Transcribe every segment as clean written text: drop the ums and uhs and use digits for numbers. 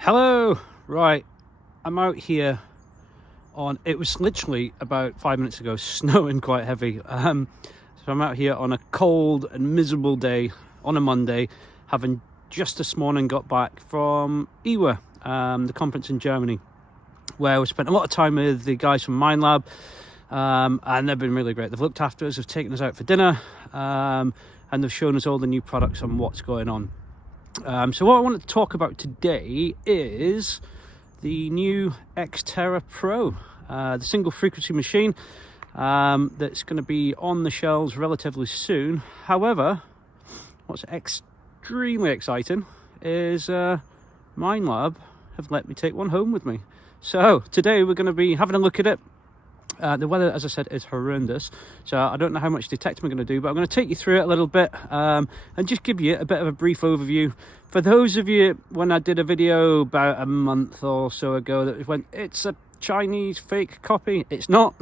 Hello. Right, I'm out here on, it was literally about 5 minutes ago, snowing quite heavy. So I'm out here on a cold and miserable day on a Monday, having just this morning got back from IWA, the conference in Germany, where we spent a lot of time with the guys from Minelab, and they've been really great. They've looked after us, they've taken us out for dinner, and they've shown us all the new products and what's going on. So what I wanted to talk about today is the new X-Terra Pro, the single frequency machine that's going to be on the shelves relatively soon. However, what's extremely exciting is Minelab have let me take one home with me. So today we're going to be having a look at it. The weather, as I said, is horrendous, so I don't know how much detecting we're going to do, but I'm going to take you through it a little bit and just give you a bit of a brief overview. For those of you, when I did a video about a month or so ago that went, it's a Chinese fake copy, it's not.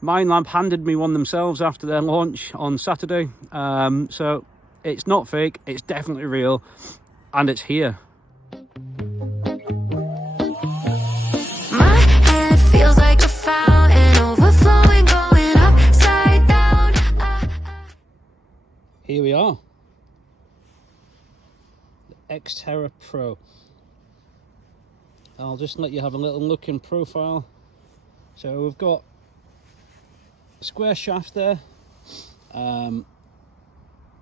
Minelab handed me one themselves after their launch on Saturday, so it's not fake, it's definitely real, and it's here. My head feels like a fountain overflowing, going upside down. Here we are, the X-Terra Pro. I'll just let you have a little look in profile. So we've got a square shaft there,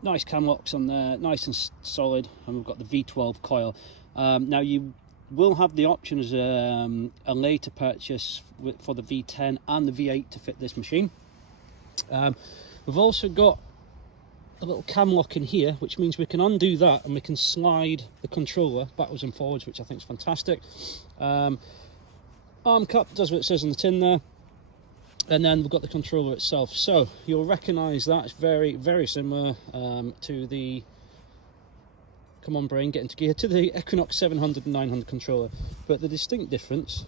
nice cam locks on there, nice and solid, and we've got the V12 coil. Now you will have the option as a later purchase for the V10 and the V8 to fit this machine. We've also got a little cam lock in here, which means we can undo that and we can slide the controller backwards and forwards, which I think is fantastic. Arm cup does what it says on the tin there, and then we've got the controller itself. So you'll recognise that it's very, very similar to the, come on brain, get into gear, to the Equinox 700 and 900 controller, but the distinct difference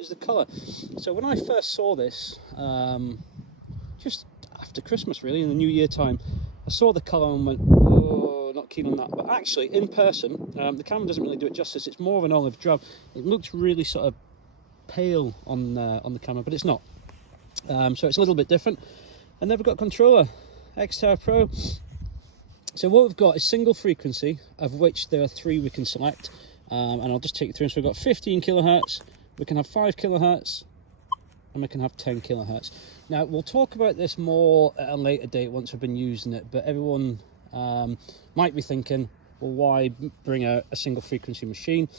is the colour. So when I first saw this, just after Christmas really, in the New Year time, I saw the colour and went, oh, not keen on that. But actually, in person, the camera doesn't really do it justice. It's more of an olive drab. It looks really sort of pale on the camera, but it's not. So it's a little bit different. And then we've got controller, X-Terra Pro. So what we've got is single frequency, of which there are 3 we can select. And I'll just take you through. So we've got 15 kilohertz, we can have 5 kilohertz, and we can have 10 kilohertz. Now we'll talk about this more at a later date once we've been using it, but everyone might be thinking, well, why bring out a single frequency machine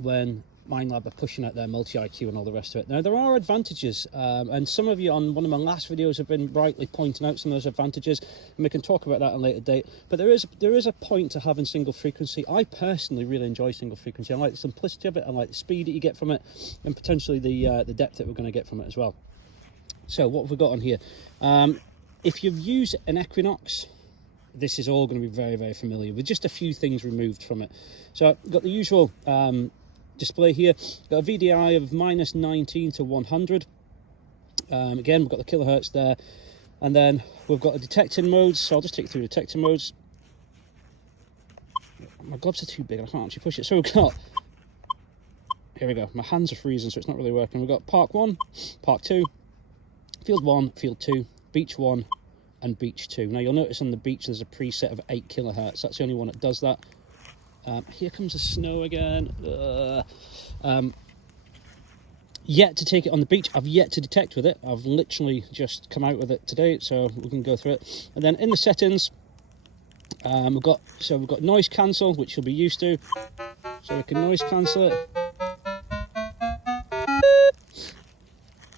when Minelab are pushing out their multi-IQ and all the rest of it? Now there are advantages, and some of you on one of my last videos have been rightly pointing out some of those advantages, and we can talk about that at a later date. But there is a point to having single frequency. I personally really enjoy single frequency. I like the simplicity of it, I like the speed that you get from it, and potentially the depth that we're going to get from it as well. So what have we got on here? If you've used an Equinox, this is all going to be very, very familiar, with just a few things removed from it. So I've got the usual display here, got a VDI of -19 to 100. Again, we've got the kilohertz there, and then we've got the detecting modes. So I'll just take you through the detecting modes. My gloves are too big, I can't actually push it. So we've got, here we go, my hands are freezing, so it's not really working. We've got Park 1, Park 2, Field 1, Field 2, Beach 1, and Beach 2. Now you'll notice on the beach there's a preset of 8 kilohertz. That's the only one that does that. Here comes the snow again. Yet to take it on the beach. I've yet to detect with it. I've literally just come out with it today, so we can go through it. And then in the settings, we've got noise cancel, which you'll be used to. So we can noise cancel it.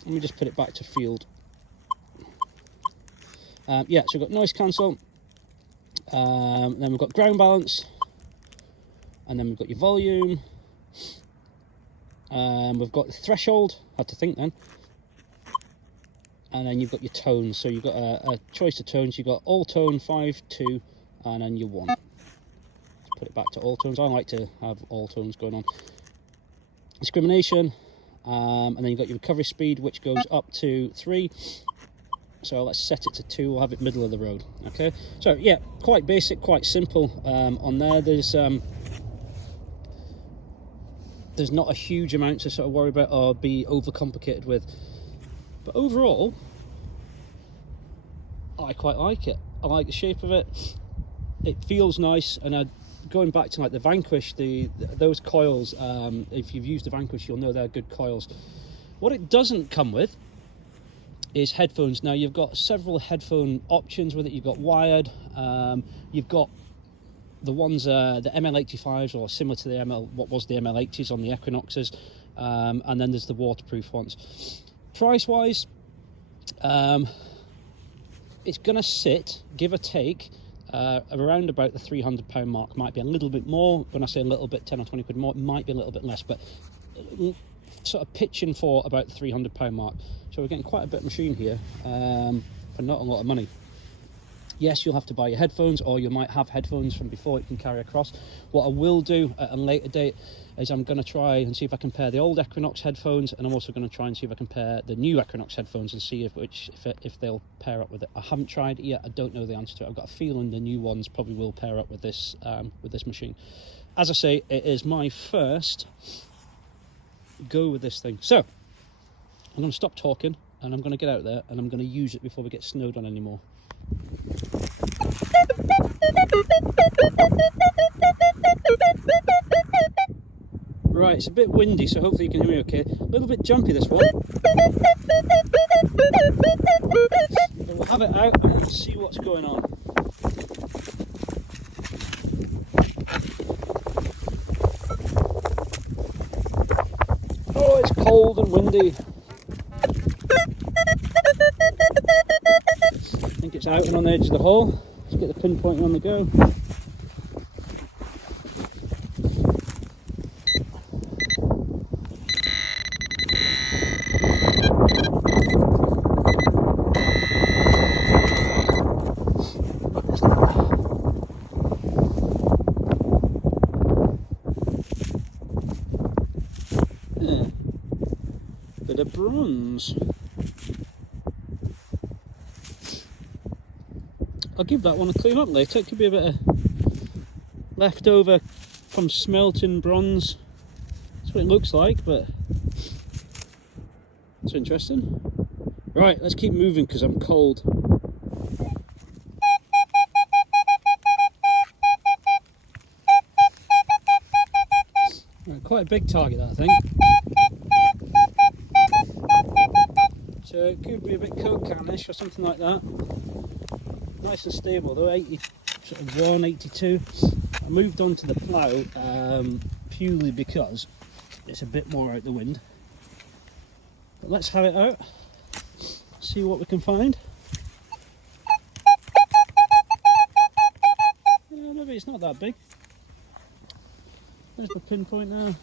Let me just put it back to field. Yeah, so we've got noise cancel. Then we've got ground balance. And then we've got your volume. We've got the threshold, had to think then. And then you've got your tones. So you've got a choice of tones. You've got all tone, 5, 2, and then your 1. Let's put it back to all tones. I like to have all tones going on. Discrimination. And then you've got your recovery speed, which goes up to 3. So let's set it to 2. We'll have it middle of the road. Okay. So yeah, quite basic, quite simple on there. There's there's not a huge amount to sort of worry about or be overcomplicated with. But overall, I quite like it. I like the shape of it. It feels nice, and going back to like the Vanquish, those coils, if you've used the Vanquish, you'll know they're good coils. What it doesn't come with is headphones. Now you've got several headphone options with it. You've got wired, you've got the ones, the ML85s, or similar to the what was the ML80s on the Equinoxes, and then there's the waterproof ones. Price wise, it's gonna sit, give or take, around about the £300 mark. Might be a little bit more. When I say a little bit, 10 or 20 quid more, it might be a little bit less, but sort of pitching for about the £300 mark. So we're getting quite a bit of machine here for not a lot of money. Yes, you'll have to buy your headphones, or you might have headphones from before you can carry across. What I will do at a later date is I'm going to try and see if I can pair the old Equinox headphones, and I'm also going to try and see if I can pair the new Equinox headphones and see if they'll pair up with it. I haven't tried it yet. I don't know the answer to it. I've got a feeling the new ones probably will pair up with this machine. As I say, it is my first go with this thing. So I'm going to stop talking, and I'm going to get out there, and I'm going to use it before we get snowed on anymore. Right, it's a bit windy, so hopefully you can hear me okay. A little bit jumpy, this one. But we'll have it out and we'll see what's going on. Oh, it's cold and windy. I think it's out and on the edge of the hole. Let's get the pinpoint on the go. Yeah. Bit of bronze. I'll give that one a clean up later. It could be a bit of leftover from smelting bronze. That's what it looks like, but it's interesting. Right, let's keep moving because I'm cold. Right, quite a big target, that I think. So it could be a bit coke canish or something like that. Nice and stable though, 81, 82. I moved on to the plough purely because it's a bit more out the wind. But let's have it out, see what we can find. Yeah, maybe it's not that big. There's the pinpoint now.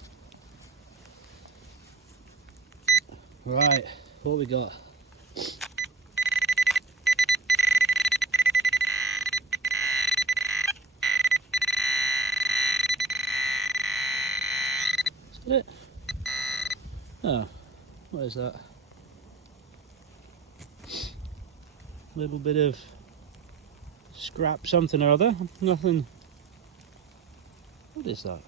Right, what we got? It? Oh, what is that? A little bit of scrap something or other. Nothing. What is that?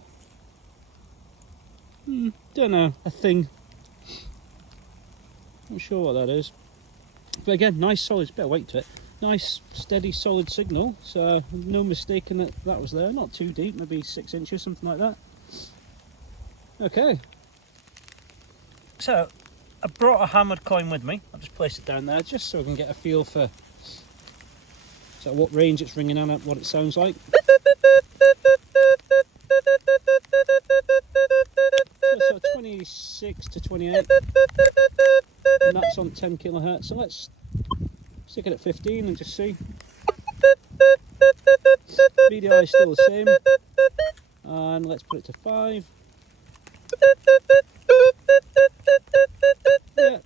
Don't know. A thing. Not sure what that is. But again, nice solid, it's a bit of weight to it. Nice, steady, solid signal. So no mistaking that was there. Not too deep, maybe 6 inches, something like that. Okay, so I brought a hammered coin with me. I'll just place it down there just so I can get a feel for what range it's ringing on at, what it sounds like. So 26 to 28, and that's on 10 kilohertz. So let's stick it at 15 and just see. VDI is still the same, and let's put it to 5. Yeah,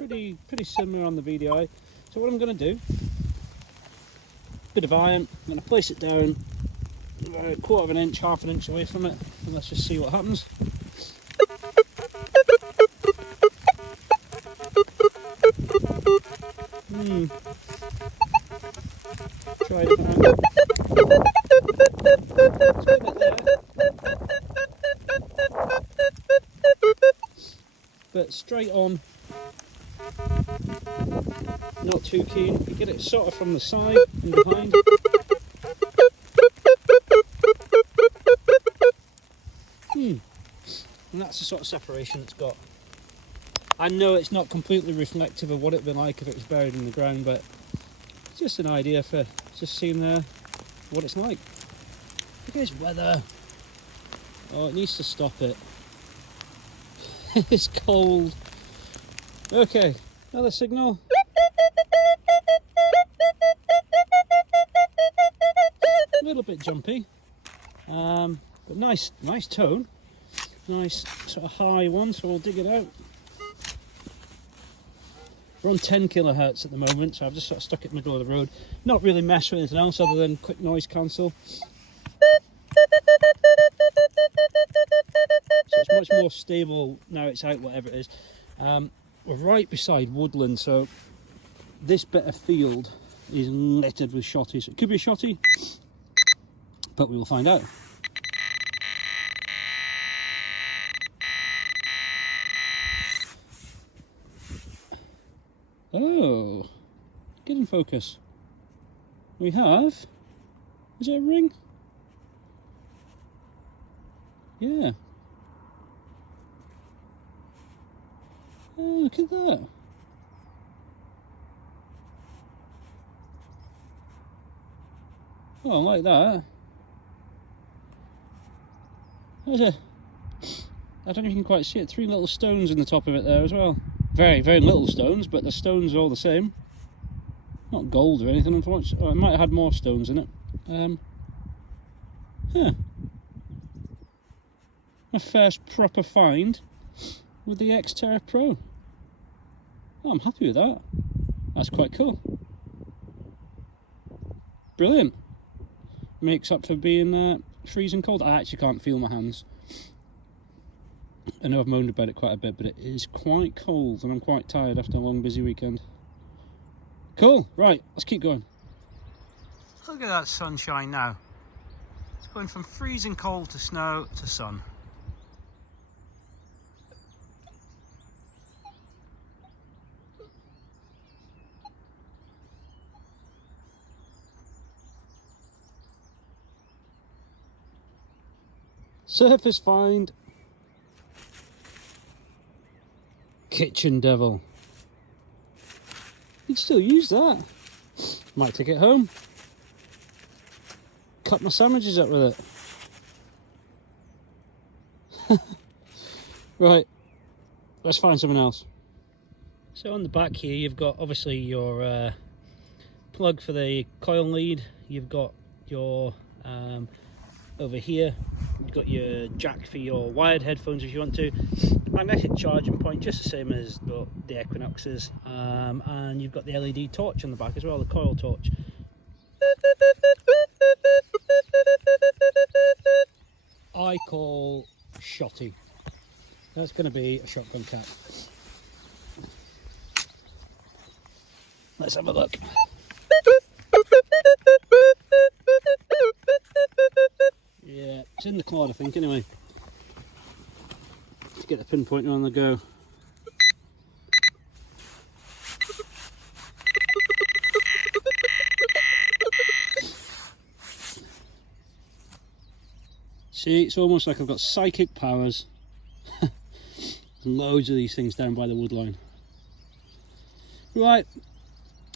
pretty similar on the VDI. So what I'm going to do, bit of iron, I'm going to place it down about a quarter of an inch, half an inch away from it, and let's just see what happens. Try it out. straight on. Not too keen. You get it sort of from the side and behind. And that's the sort of separation it's got. I know it's not completely reflective of what it'd be like if it was buried in the ground, but it's just an idea for just seeing what it's like. Look at this weather. Oh, it needs to stop it. It's cold. Okay, another signal. A little bit jumpy, but nice tone. Nice sort of high one, so we'll dig it out. We're on 10 kilohertz at the moment, so I've just sort of stuck it in the middle of the road. Not really messed with anything else other than quick noise cancel. So it's much more stable now it's out, whatever it is. We're right beside woodland, so this bit of field is littered with shotties. It could be a shotty, but we will find out. Oh, get in focus. We have, is it a ring? Yeah. Oh, look at that. Oh, I like that. There's I don't know if you can quite see it, 3 little stones in the top of it there as well. Very, very little stones, but the stones are all the same. Not gold or anything, unfortunately. Oh, it might have had more stones in it. My first proper find with the X-Terra Pro. Oh, I'm happy with that. That's quite cool. Brilliant. Makes up for being freezing cold. I actually can't feel my hands. I know I've moaned about it quite a bit, but it is quite cold and I'm quite tired after a long busy weekend. Cool, right, let's keep going. Look at that sunshine now. It's going from freezing cold to snow to sun. Surface find. Kitchen devil. You'd still use that. Might take it home. Cut my sandwiches up with it. Right, let's find something else. So on the back here you've got obviously your plug for the coil lead. You've got your over here you've got your jack for your wired headphones if you want to. Magnetic charging point, just the same as the Equinoxes, and you've got the LED torch on the back as well, the coil torch. I call shotty. That's going to be a shotgun cap. Let's have a look. Yeah, it's in the cloud I think anyway. Let's get the pinpointer on the go. See, it's almost like I've got psychic powers. Loads of these things down by the wood line. Right,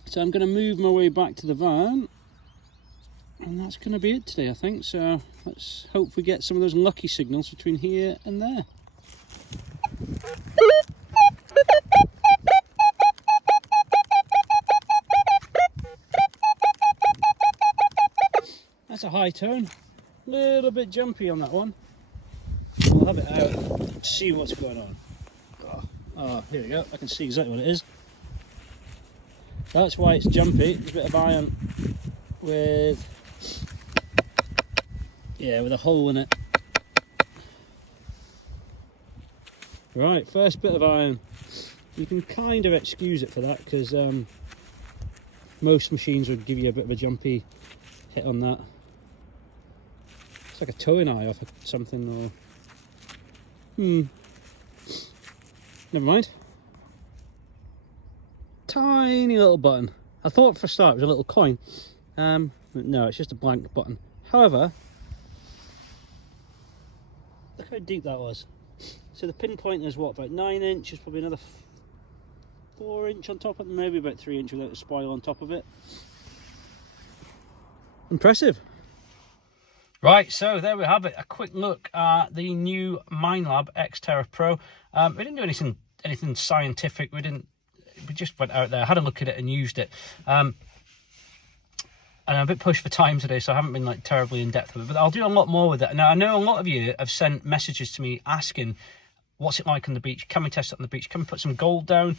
so I'm going to move my way back to the van. And that's going to be it today, I think. So let's hope we get some of those lucky signals between here and there. That's a high tone. A little bit jumpy on that one. We'll have it out, see what's going on. Oh, here we go. I can see exactly what it is. That's why it's jumpy. It's a bit of iron with a hole in it. Right, first bit of iron. You can kind of excuse it for that because most machines would give you a bit of a jumpy hit on that. It's like a towing eye off of something, or never mind. tiny little button. I thought for a start it was a little coin. No, it's just a blank button. However, look how deep that was. So the pinpoint is what, about 9 inches, probably another 4 inch on top of it, maybe about 3 inch without a spoil on top of it. Impressive. Right, so there we have it. A quick look at the new Minelab X-Terra Pro. We didn't do anything scientific. We just went out there, had a look at it and used it. And I'm a bit pushed for time today, so I haven't been like terribly in depth with it, but I'll do a lot more with it. Now, I know a lot of you have sent messages to me asking, what's it like on the beach? Can we test it on the beach? Can we put some gold down?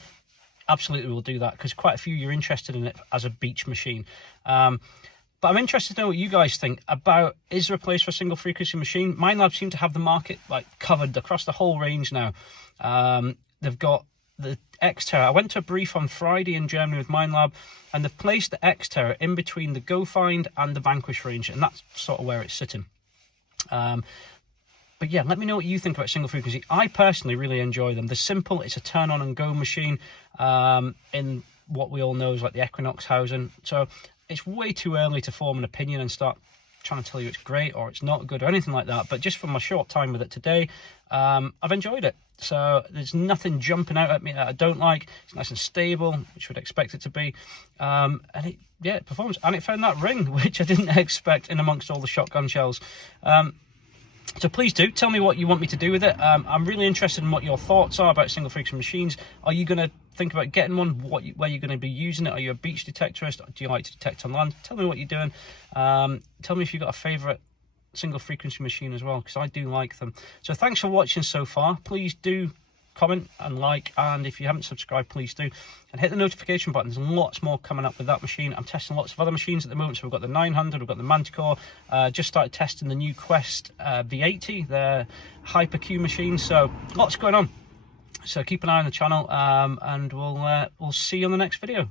Absolutely, we'll do that, because quite a few you're interested in it as a beach machine. But I'm interested to know what you guys think about, is there a place for a single frequency machine? Minelab seem to have the market like covered across the whole range now. They've got the X-Terra. I went to a brief on Friday in Germany with Minelab, and they've placed the X-Terra in between the Go Find and the Vanquish range, and that's sort of where it's sitting. But yeah, let me know what you think about single frequency. I personally really enjoy them. They're simple. It's a turn on and go machine in what we all know is like the Equinox housing. So it's way too early to form an opinion and start trying to tell you it's great or it's not good or anything like that. But just from my short time with it today, I've enjoyed it. So there's nothing jumping out at me that I don't like. It's nice and stable, which would expect it to be. And it performs. And it found that ring, which I didn't expect in amongst all the shotgun shells. So please do tell me what you want me to do with it. I'm really interested in what your thoughts are about single frequency machines. Are you going to think about getting one? Where you're going to be using it? Are you a beach detectorist? Do you like to detect on land? Tell me what you're doing. Tell me if you've got a favourite single frequency machine as well, because I do like them. So thanks for watching so far. Please do comment and like, and if you haven't subscribed, please do, and hit the notification button. There's lots more coming up with that machine. I'm testing lots of other machines at the moment. So we've got the 900, we've got the Manticore, just started testing the new Quest V80, the Hyper-Q machine. So lots going on, so keep an eye on the channel, and we'll see you on the next video.